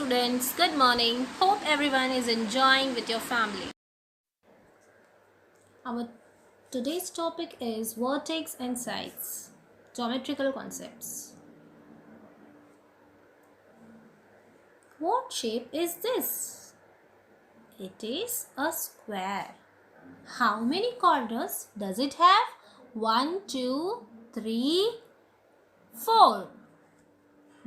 students, good morning. Hope everyone is enjoying with your family. Our today's topic is vertex and sides, geometrical concepts. What shape is this? It is a square. How many corners does it have? 1, 2, 3, 4.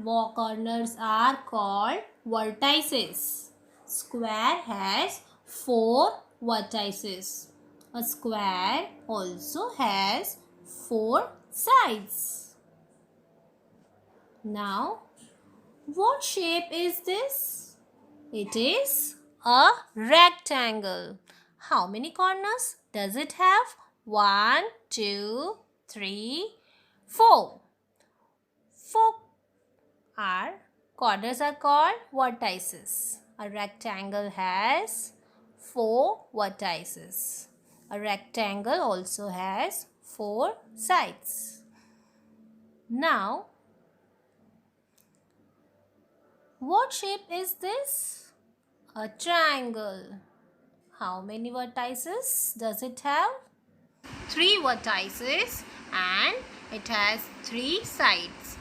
Four corners are called vertices. Square has 4 vertices. A square also has 4 sides. Now, what shape is this? It is a rectangle. How many corners does it have? 1, 2, 3, 4. 4 corners are called vertices. A rectangle has 4 vertices. A rectangle also has 4 sides. Now, what shape is this? A triangle. How many vertices does it have? 3 vertices and it has 3 sides.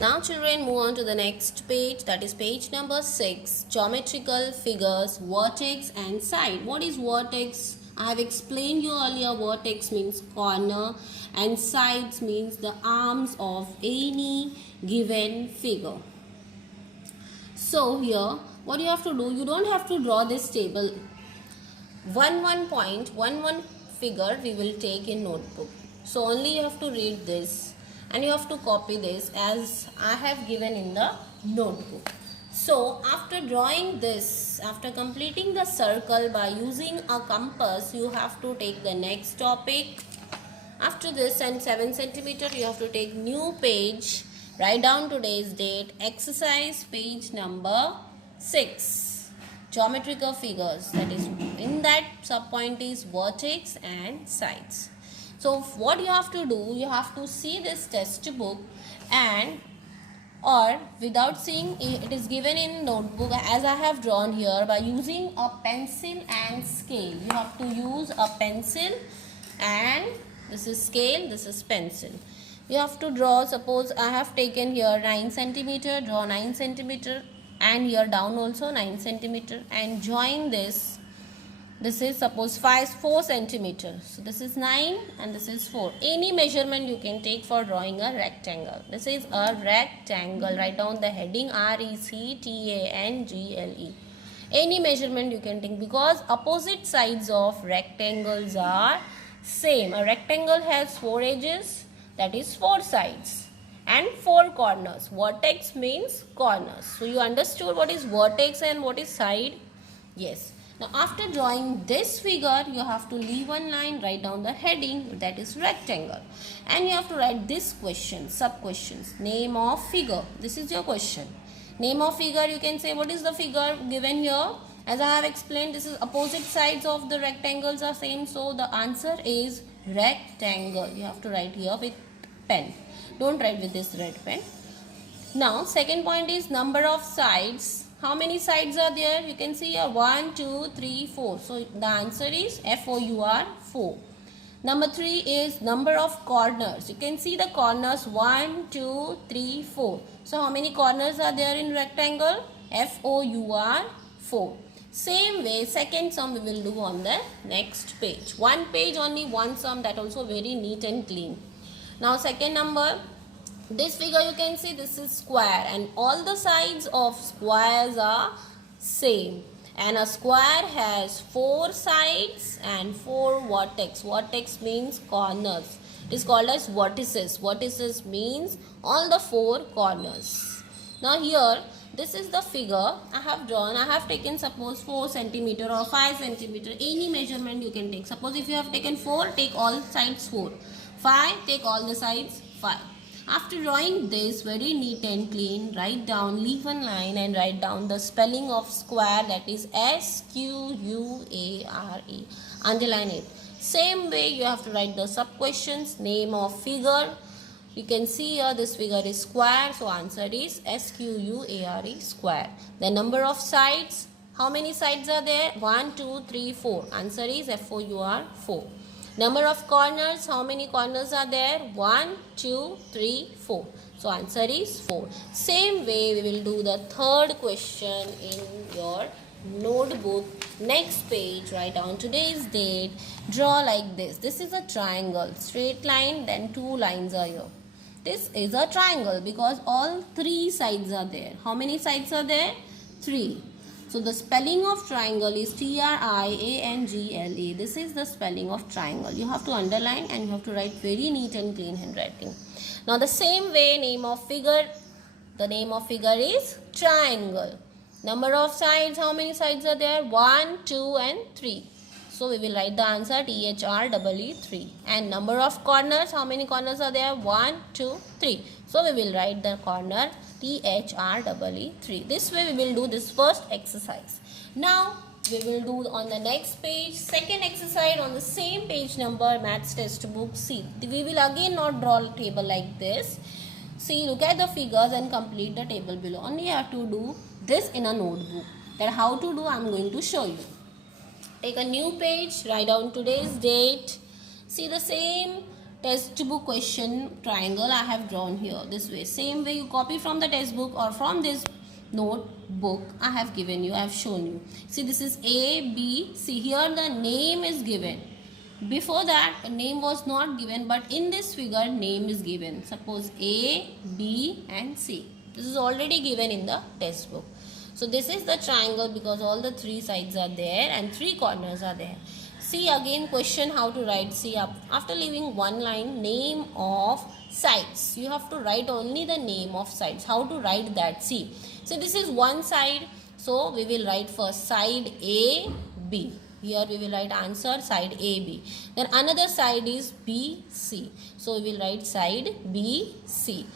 Now children, move on to the next page, that is page number 6, geometrical figures, vertex and side. What is vertex? I have explained you earlier. Vertex means corner and sides means the arms of any given figure. So here, what you have to do, you don't have to draw this table. One point, one figure we will take in notebook. So only you have to read this. And you have to copy this as I have given in the notebook. So after drawing this, after completing the circle by using a compass, you have to take the next topic. After this and 7 centimeter, you have to take new page, write down today's date, exercise page number 6, geometrical figures. That is, in that subpoint is vertex and sides. So what you have to do, you have to see this textbook and or without seeing, it is given in notebook as I have drawn here by using a pencil and scale. You have to use a pencil and this is scale, this is pencil. You have to draw, suppose I have taken here 9 centimeter, draw 9 centimeter and here down also 9 centimeter and join this. This is suppose 4 centimeters. So this is 9 and this is 4. Any measurement you can take for drawing a rectangle. This is a rectangle. Write down the heading RECTANGLE. Any measurement you can take because opposite sides of rectangles are same. A rectangle has 4 edges, that is 4 sides and 4 corners. Vertex means corners. So you understood what is vertex and what is side? Yes. Now after drawing this figure, you have to leave one line, write down the heading, that is rectangle. And you have to write this question, sub questions, name of figure. This is your question. Name of figure, you can say what is the figure given here. As I have explained, this is opposite sides of the rectangles are same. So the answer is rectangle. You have to write here with pen. Don't write with this red pen. Now second point is number of sides. How many sides are there? You can see here 1, 2, 3, 4. So the answer is FOUR 4. Number 3 is number of corners. You can see the corners 1, 2, 3, 4. So how many corners are there in rectangle? FOUR 4. Same way, second sum we will do on the next page. One page only, one sum, that also very neat and clean. Now second number. This figure you can see this is square and all the sides of squares are same. And a square has 4 sides and 4 vertex. Vertex means corners. It is called as vertices. Vertices means all the 4 corners. Now here, this is the figure I have drawn. I have taken suppose 4 centimeter or 5 centimeter. Any measurement you can take. Suppose if you have taken 4, take all sides 4. 5, take all the sides 5. After drawing this very neat and clean, write down, leave one line and write down the spelling of square, that is SQUARE. Underline it. Same way you have to write the sub questions, name of figure. You can see here this figure is square, so answer is square, square. The number of sides, how many sides are there? 1, 2, 3, 4. Answer is FOUR, 4. Number of corners, how many corners are there? 1, 2, 3, 4. So answer is 4. Same way we will do the third question in your notebook. Next page, write down today's date. Draw like this. This is a triangle. Straight line, then two lines are here. This is a triangle because all three sides are there. How many sides are there? 3. So the spelling of triangle is TRIANGLE. This is the spelling of triangle. You have to underline and you have to write very neat and clean handwriting. Now the same way name of figure. The name of figure is triangle. Number of sides, how many sides are there? 1, 2 and 3. So we will write the answer THREE 3. And number of corners, how many corners are there? 1, 2, 3. So we will write the corner THREE 3. This way we will do this first exercise. Now we will do on the next page, second exercise on the same page number, maths textbook. See, we will again not draw a table like this. See, look at the figures and complete the table below. Only you have to do this in a notebook. That how to do, I am going to show you. Take a new page, write down today's date. See the same textbook question triangle I have drawn here. This way. Same way you copy from the textbook or from this notebook I have given you, I have shown you. See, this is A, B, C. Here the name is given. Before that, a name was not given, but in this figure, name is given. Suppose A, B and C. This is already given in the textbook. So this is the triangle because all the three sides are there and three corners are there. See again question how to write. See, after leaving one line, name of sides. You have to write only the name of sides. How to write that? See. So this is one side. So we will write first side A, B. Here we will write answer side AB. Then another side is BC. So we will write side BC.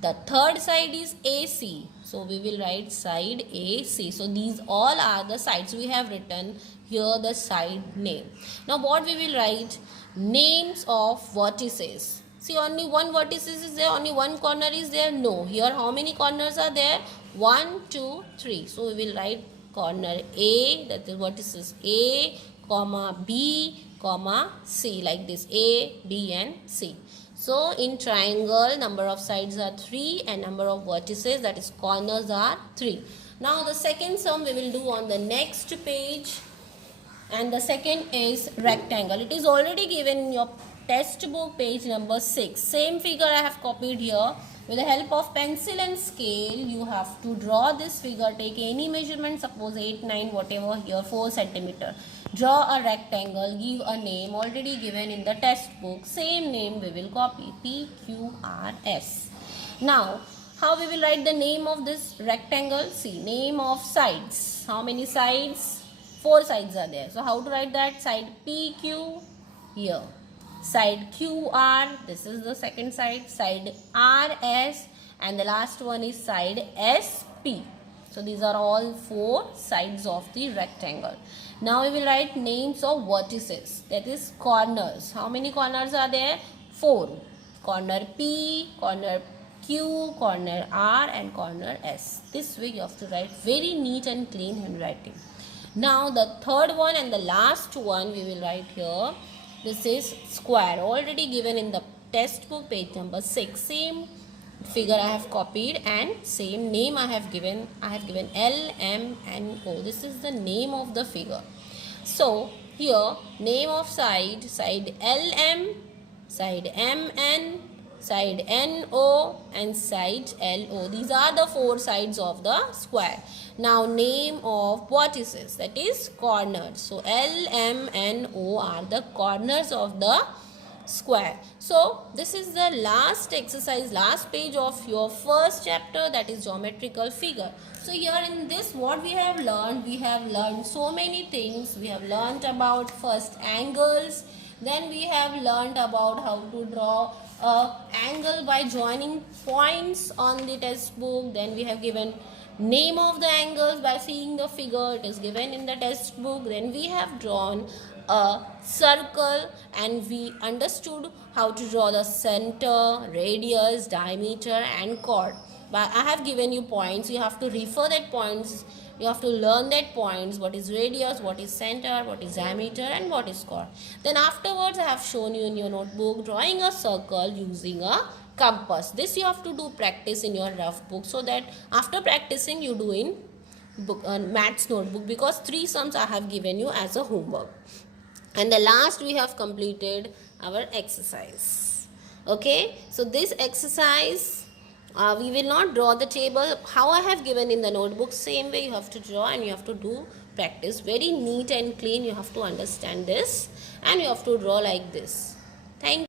The third side is AC. So we will write side AC. So these all are the sides. We have written here the side name. Now what we will write? Names of vertices. See, only one vertex is there, only one corner is there. No. Here how many corners are there? 1, 2, 3. So we will write corner A, that is vertices A, comma B, comma C, like this, A, B and C. So in triangle, number of sides are 3 and number of vertices, that is corners, are 3. Now the second sum we will do on the next page, and the second is rectangle. It is already given in your textbook page number 6. Same figure I have copied here. With the help of pencil and scale, you have to draw this figure. Take any measurement, suppose 8, 9, whatever here, 4 centimeter. Draw a rectangle, give a name already given in the textbook. Same name we will copy, PQRS. Now, how we will write the name of this rectangle? See, name of sides. How many sides? 4 sides are there. So, how to write that? Side PQ here. Side QR, this is the second side, side RS, and the last one is side SP. So these are all 4 sides of the rectangle. Now we will write names of vertices, that is corners. How many corners are there? 4. Corner P, corner Q, corner R and corner S. This way you have to write very neat and clean handwriting. Now the third one and the last one we will write here. This is square, already given in the textbook page number 6. Same figure I have copied and same name I have given. I have given L, M and O. This is the name of the figure. So here name of side, side LM, side MN, side NO and side LO. These are the 4 sides of the square. Now name of vertices, that is corners. So L, M, N, O are the corners of the square. So this is the last exercise, last page of your first chapter, that is geometrical figure. So here in this what we have learned so many things. We have learned about first angles, then we have learned about how to draw a angle by joining points on the textbook. Then we have given name of the angles by seeing the figure, it is given in the textbook. Then we have drawn a circle, and we understood how to draw the center, radius, diameter and chord. But I have given you points. You have to refer that points. You have to learn that points. What is radius, what is center, what is diameter and what is chord. Then afterwards I have shown you in your notebook drawing a circle using a compass. This you have to do practice in your rough book, so that after practicing you do in book, maths notebook, because 3 sums I have given you as a homework. And the last we have completed our exercise. Okay, so this exercise we will not draw the table how I have given in the notebook. Same way you have to draw, and you have to do practice very neat and clean. You have to understand this, and you have to draw like this. Thank you.